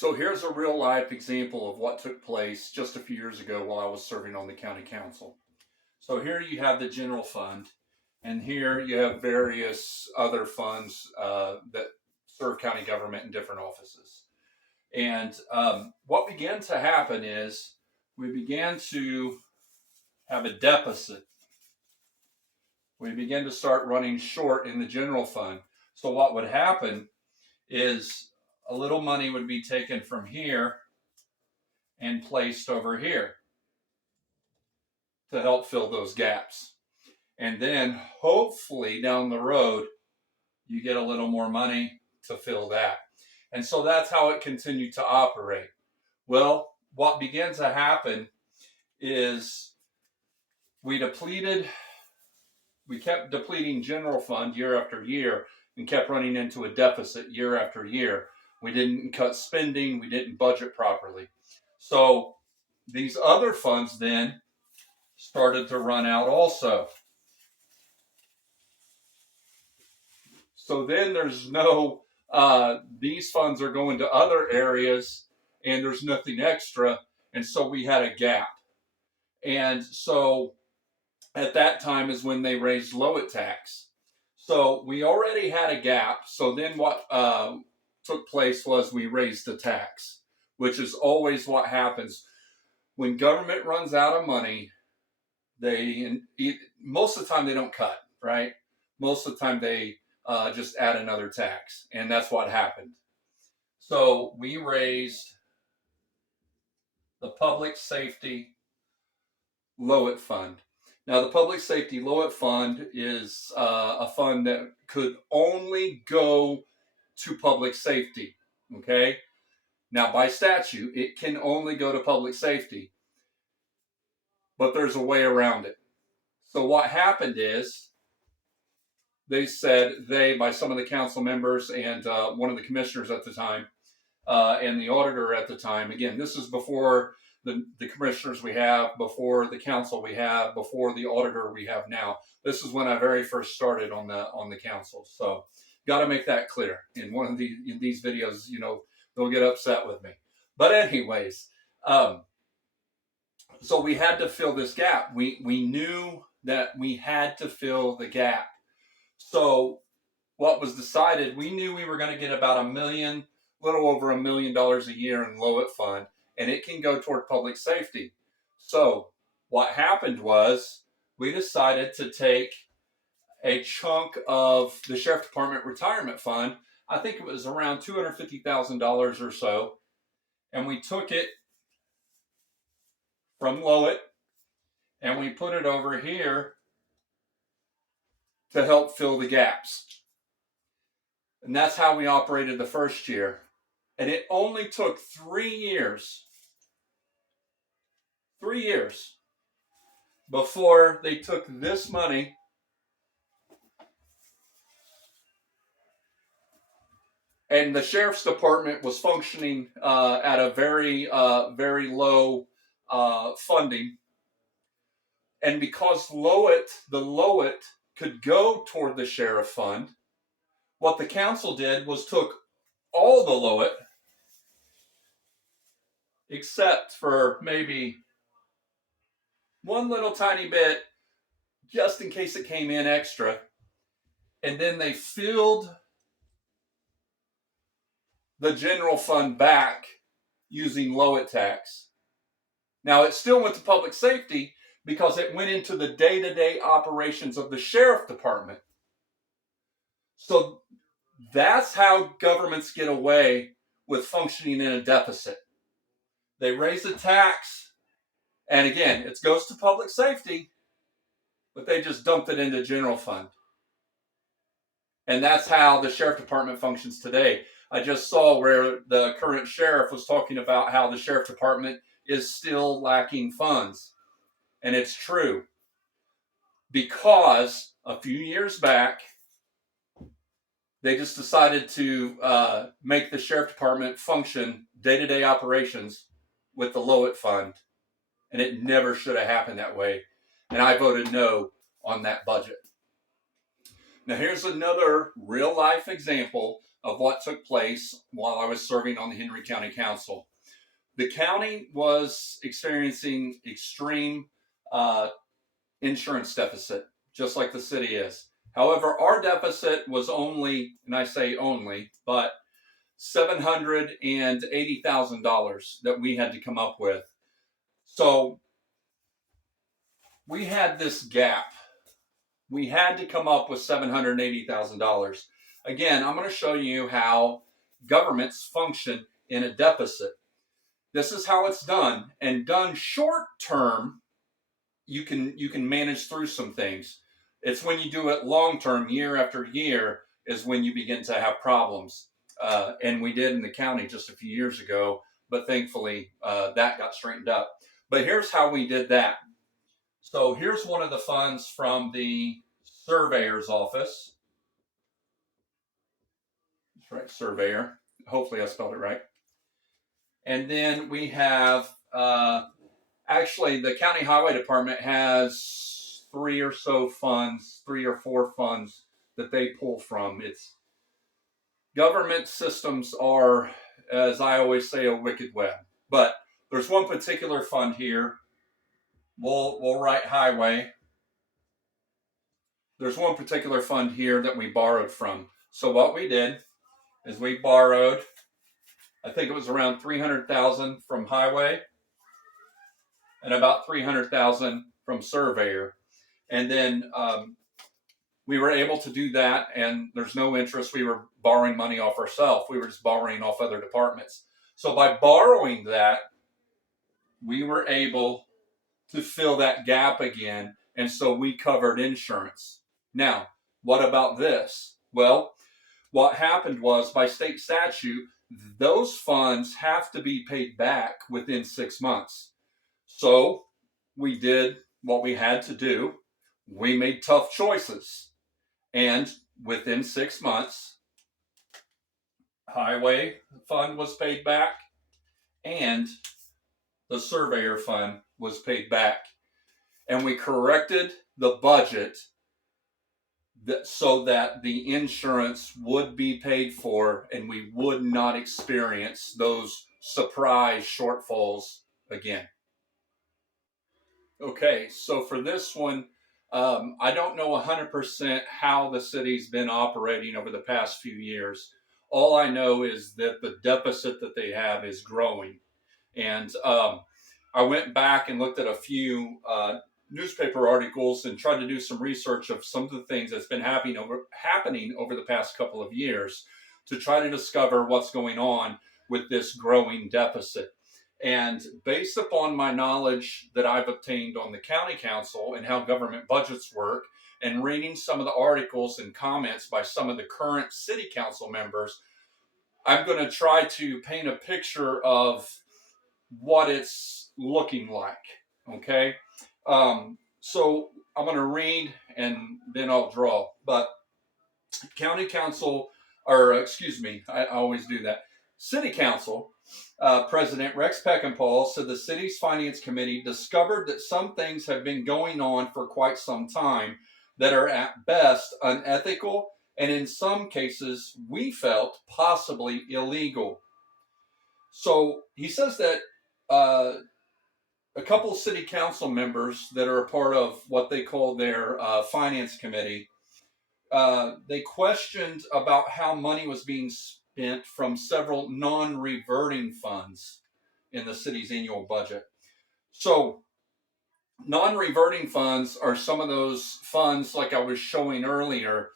So here's a real life example of what took place just a few years ago while I was serving on the county council. So here you have the general fund, and here you have various other funds that serve county government in different offices. And what began to happen is we began to have a deficit. We began to start running short in the general fund. So what would happen is a little money would be taken from here and placed over here to help fill those gaps. And then hopefully down the road, you get a little more money to fill that. And so that's how it continued to operate. Well, what began to happen is we kept depleting general fund year after year and kept running into a deficit year after year. We didn't cut spending, we didn't budget properly. So these other funds then started to run out also. So then there's no, these funds are going to other areas and there's nothing extra. And so we had a gap. And so at that time is when they raised Lowit tax. So we already had a gap. So then what took place was we raised the tax, which is always what happens. When government runs out of money, most of the time they don't cut, right? Most of the time they just add another tax. And that's what happened. So we raised the Public Safety Lowit Fund. Now, the Public Safety Lowit Fund is a fund that could only go to public safety, okay? Now, by statute, it can only go to public safety, but there's a way around it. So what happened is they said, by some of the council members and one of the commissioners at the time and the auditor at the time, again, this is before the commissioners we have, before the council we have, before the auditor we have now. This is when I very first started on the council. So got to make that clear. In one of these videos, they'll get upset with me. But anyways, so we had to fill this gap. We knew that we had to fill the gap. So what was decided, we knew we were going to get about little over $1 million a year in Lowit Fund, and it can go toward public safety. So what happened was we decided to take a chunk of the Sheriff Department Retirement Fund. I think it was around $250,000 or so. And we took it from Lowit and we put it over here to help fill the gaps. And that's how we operated the first year. And it only took 3 years. 3 years before they took this money and the Sheriff's Department was functioning at a very low funding. And because the Lowit could go toward the Sheriff Fund, what the council did was took all the Lowit, except for maybe one little tiny bit, just in case it came in extra. And then they filled the general fund back using Lowit tax. Now, it still went to public safety because it went into the day-to-day operations of the Sheriff Department. So that's how governments get away with functioning in a deficit. They raise the tax, and again, it goes to public safety, but they just dumped it into general fund. And that's how the Sheriff Department functions today. I just saw where the current sheriff was talking about how the Sheriff Department is still lacking funds. And it's true. Because a few years back, they just decided to make the Sheriff Department function day-to-day operations with the Lowit Fund. And it never should have happened that way. And I voted no on that budget. Now here's another real-life example of what took place while I was serving on the Henry County Council. The county was experiencing extreme insurance deficit, just like the city is. However, our deficit was only, and I say only, but $780,000 that we had to come up with. So we had this gap. We had to come up with $780,000. Again, I'm going to show you how governments function in a deficit. This is how it's done, and done short term, you can manage through some things. It's when you do it long term, year after year, is when you begin to have problems. And we did in the county just a few years ago, but thankfully that got straightened up. But here's how we did that. So here's one of the funds from the surveyor's office. That's right, surveyor. Hopefully I spelled it right. And then we have, actually the county highway department has 3 or 4 funds that they pull from. It's government systems are, as I always say, a wicked web. But there's one particular fund here. We'll write highway. There's one particular fund here that we borrowed from. So what we did is we borrowed, I think it was around $300,000 from highway and about $300,000 from surveyor. And then we were able to do that, and there's no interest. We were borrowing money off ourselves. We were just borrowing off other departments. So by borrowing that, we were able to fill that gap again, and so we covered insurance. Now, what about this? Well, what happened was, by state statute, those funds have to be paid back within 6 months. So we did what we had to do. We made tough choices. And within 6 months, highway fund was paid back and the surveyor fund was paid back. And we corrected the budget so that the insurance would be paid for and we would not experience those surprise shortfalls again. Okay, so for this one, I don't know 100% how the city's been operating over the past few years. All I know is that the deficit that they have is growing. And I went back and looked at a few newspaper articles and tried to do some research of some of the things that's been happening over the past couple of years to try to discover what's going on with this growing deficit. And based upon my knowledge that I've obtained on the county council and how government budgets work, and reading some of the articles and comments by some of the current city council members, I'm going to try to paint a picture of what it's looking like. Okay? So I'm going to read and then I'll draw. But county council, I always do that. City council President Rex Peckinpah said the city's finance committee discovered that some things have been going on for quite some time that are at best unethical and in some cases we felt possibly illegal. So he says that a couple city council members that are a part of what they call their finance committee, they questioned about how money was being spent from several non-reverting funds in the city's annual budget. So non-reverting funds are some of those funds, like I was showing earlier,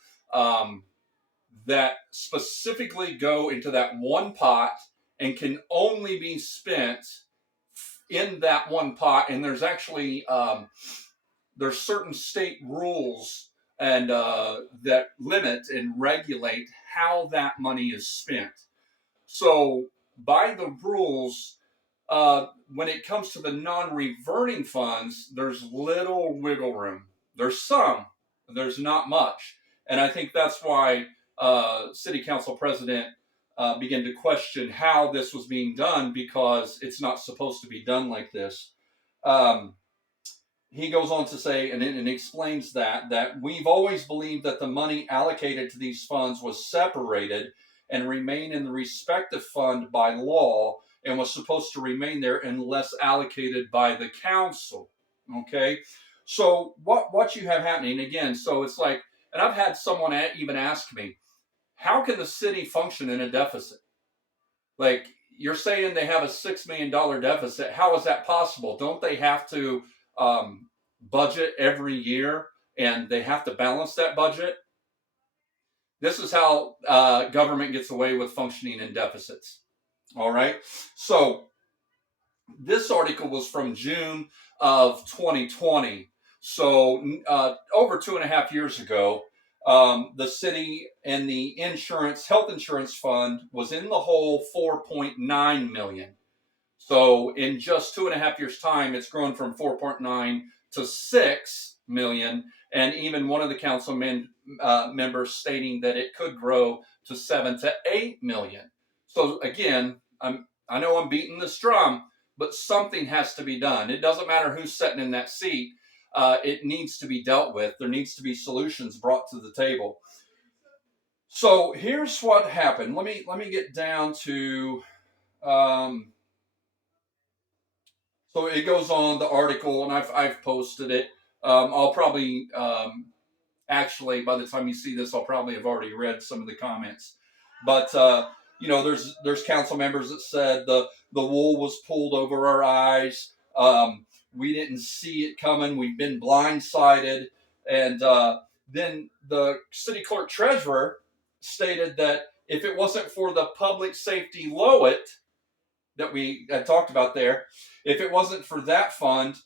that specifically go into that one pot and can only be spent in that one pot. And there's actually there's certain state rules and that limit and regulate how that money is spent. So by the rules, when it comes to the non-reverting funds, there's little wiggle room. There's some, there's not much. And I think that's why City Council President began to question how this was being done, because it's not supposed to be done like this. He goes on to say, and explains that we've always believed that the money allocated to these funds was separated and remain in the respective fund by law and was supposed to remain there unless allocated by the council. Okay, so what you have happening again? So it's like, and I've had someone even ask me, how can the city function in a deficit? Like, you're saying they have a $6 million deficit. How is that possible? Don't they have to budget every year and they have to balance that budget? This is how government gets away with functioning in deficits. All right. So this article was from June of 2020. So over 2.5 years ago, the city and the health insurance fund was in the hole 4.9 million. So in just 2.5 years' time, it's grown from 4.9 to 6 million, and even one of the council members stating that it could grow to 7 to 8 million. So again, I know I'm beating this drum, but something has to be done. It doesn't matter who's sitting in that seat. It needs to be dealt with. There needs to be solutions brought to the table. So here's what happened. Let me get down to. So it goes on the article, and I've posted it. I'll probably actually, by the time you see this, I'll probably have already read some of the comments. But there's council members that said the wool was pulled over our eyes. We didn't see it coming. We've been blindsided. And then the city clerk treasurer stated that if it wasn't for the public safety Lowit that we had talked about there, if it wasn't for that fund,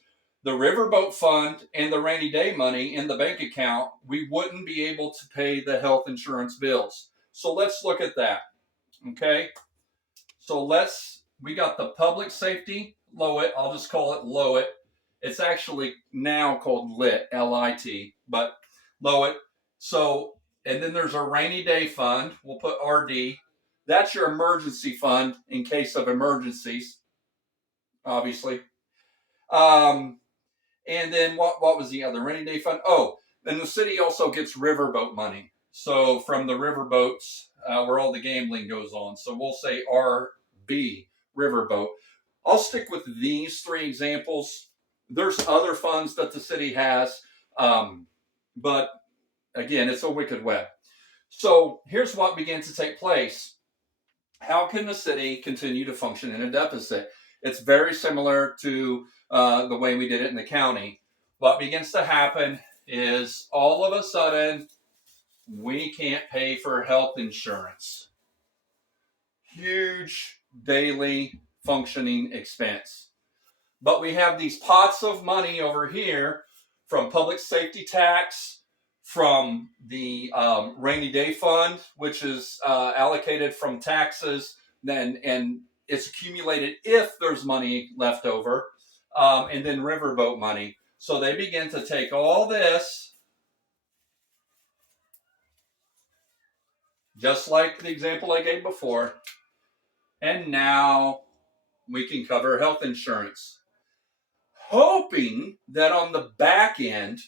the riverboat fund, and the rainy day money in the bank account, we wouldn't be able to pay the health insurance bills. So let's look at that. Okay. So we got the public safety Lowit. I'll just call it Lowit. It's actually now called LIT, L-I-T, but Lowit. So, and then there's a rainy day fund. We'll put RD. That's your emergency fund in case of emergencies, obviously. And then what was the other rainy day fund? Oh, then the city also gets riverboat money. So from the riverboats where all the gambling goes on. So we'll say RB, riverboat. I'll stick with these 3 examples. There's other funds that the city has, but again, it's a wicked web. So here's what began to take place. How can the city continue to function in a deficit? It's very similar to the way we did it in the county. What begins to happen is all of a sudden, we can't pay for health insurance. Huge daily functioning expense. But we have these pots of money over here from public safety tax, from the rainy day fund, which is allocated from taxes, and it's accumulated if there's money left over, and then riverboat money. So they begin to take all this, just like the example I gave before, and now we can cover health insurance, hoping that on the back end,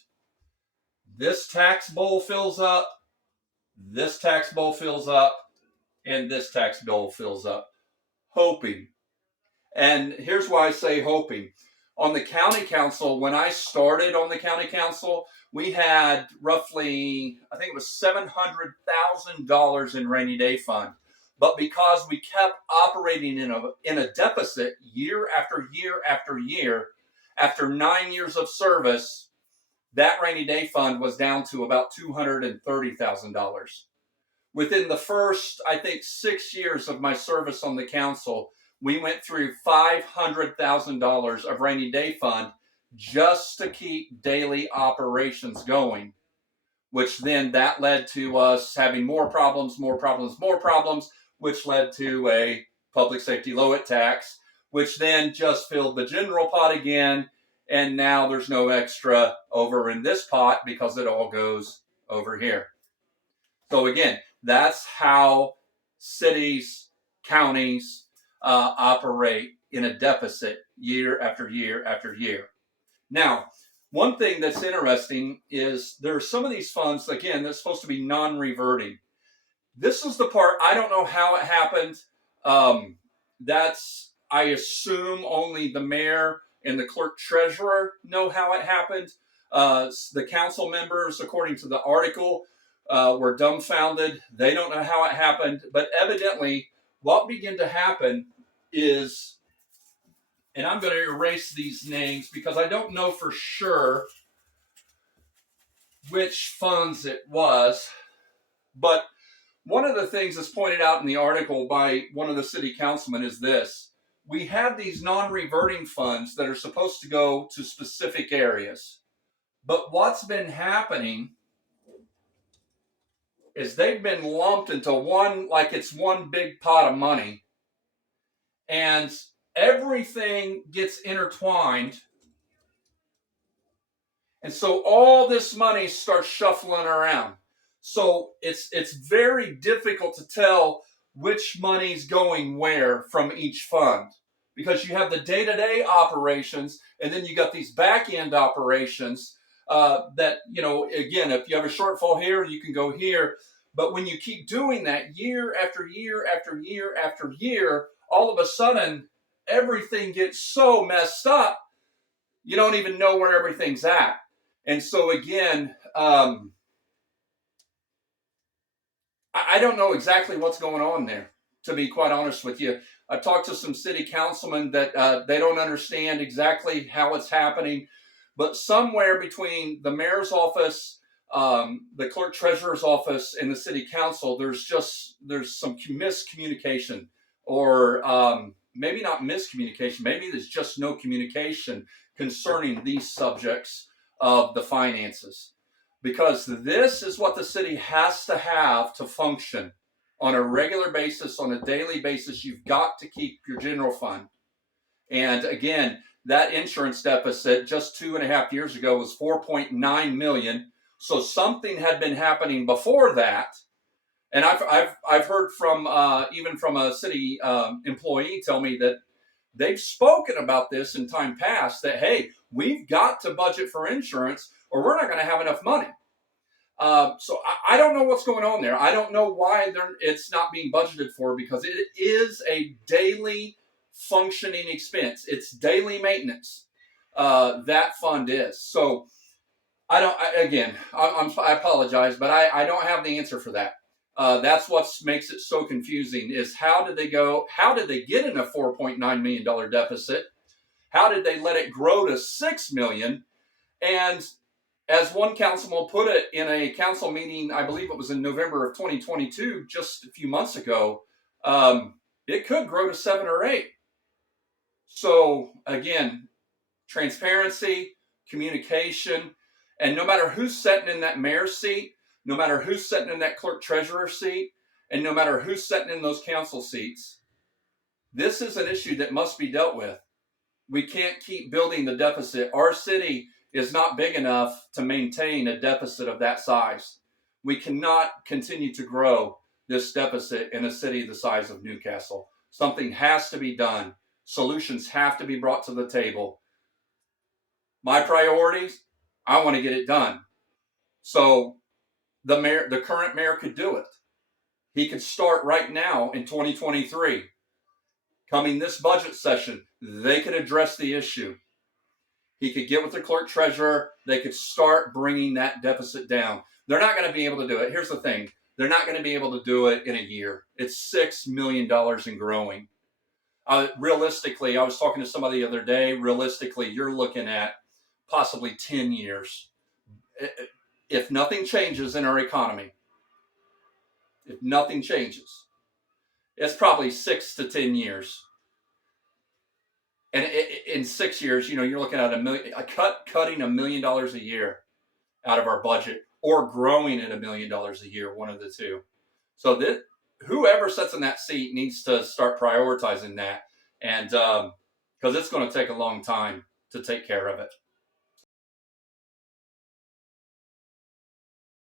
this tax bowl fills up, this tax bowl fills up, and this tax bowl fills up. Hoping. And here's why I say hoping. On the county council, when I started on the county council, we had roughly, I think it was $700,000 in rainy day fund. But because we kept operating in a deficit year after year after year, after 9 years of service, that rainy day fund was down to about $230,000. Within the first, I think, 6 years of my service on the council, we went through $500,000 of rainy day fund just to keep daily operations going, which then that led to us having more problems, which led to a public safety Lowit tax, which then just filled the general pot again. And now there's no extra over in this pot because it all goes over here. So again, that's how cities, counties operate in a deficit year after year after year. Now, one thing that's interesting is there are some of these funds, again, that's supposed to be non-reverting. This is the part I don't know how it happened. That's, I assume, only the mayor and the clerk treasurer know how it happened. The council members, according to the article, were dumbfounded. They don't know how it happened, but evidently, what began to happen is, and I'm going to erase these names because I don't know for sure which funds it was, but one of the things that's pointed out in the article by one of the city councilmen is this. We have these non-reverting funds that are supposed to go to specific areas. But what's been happening is they've been lumped into one, like it's one big pot of money. And everything gets intertwined. And so all this money starts shuffling around. So it's very difficult to tell which money's going where from each fund, because you have the day-to-day operations, and then you got these back-end operations that, again, if you have a shortfall here, you can go here. But when you keep doing that year after year after year after year, all of a sudden, everything gets so messed up, you don't even know where everything's at. And so again, I don't know exactly what's going on there, to be quite honest with you. I've talked to some city councilmen that they don't understand exactly how it's happening, but somewhere between the mayor's office, the clerk treasurer's office, and the city council, there's some miscommunication, or maybe not miscommunication, maybe there's just no communication concerning these subjects of the finances. Because this is what the city has to have to function on a regular basis, on a daily basis. You've got to keep your general fund. And again, that insurance deficit just 2.5 years ago was $4.9 million. So something had been happening before that. And I've heard from even from a city employee tell me that they've spoken about this in time past, that, hey, we've got to budget for insurance or we're not going to have enough money. So I don't know what's going on there. I don't know why it's not being budgeted for, because it is a daily functioning expense. It's daily maintenance. That fund is. So I apologize, but I don't have the answer for that. That's what makes it so confusing, is how did they get in a $4.9 million deficit? How did they let it grow to $6 million? And as one councilman put it in a council meeting, I believe it was in November of 2022, just a few months ago, it could grow to 7 or 8. So again, transparency, communication, and no matter who's sitting in that mayor's seat, no matter who's sitting in that clerk treasurer seat, and no matter who's sitting in those council seats, this is an issue that must be dealt with. We can't keep building the deficit. Our city is not big enough to maintain a deficit of that size. We cannot continue to grow this deficit in a city the size of Newcastle. Something has to be done. Solutions have to be brought to the table. My priorities, I want to get it done. So the current mayor could do it. He could start right now in 2023. Coming this budget session, they could address the issue. He could get with the clerk treasurer. They could start bringing that deficit down. They're not going to be able to do it. Here's the thing. They're not going to be able to do it in a year. It's $6 million and growing. Realistically, I was talking to somebody the other day. Realistically, you're looking at possibly 10 years. If nothing changes in our economy, if nothing changes, it's probably 6 to 10 years. And in 6 years, you're looking at cutting $1 million a year out of our budget, or growing at $1 million a year, one of the two. So whoever sits in that seat needs to start prioritizing that, and because it's going to take a long time to take care of it.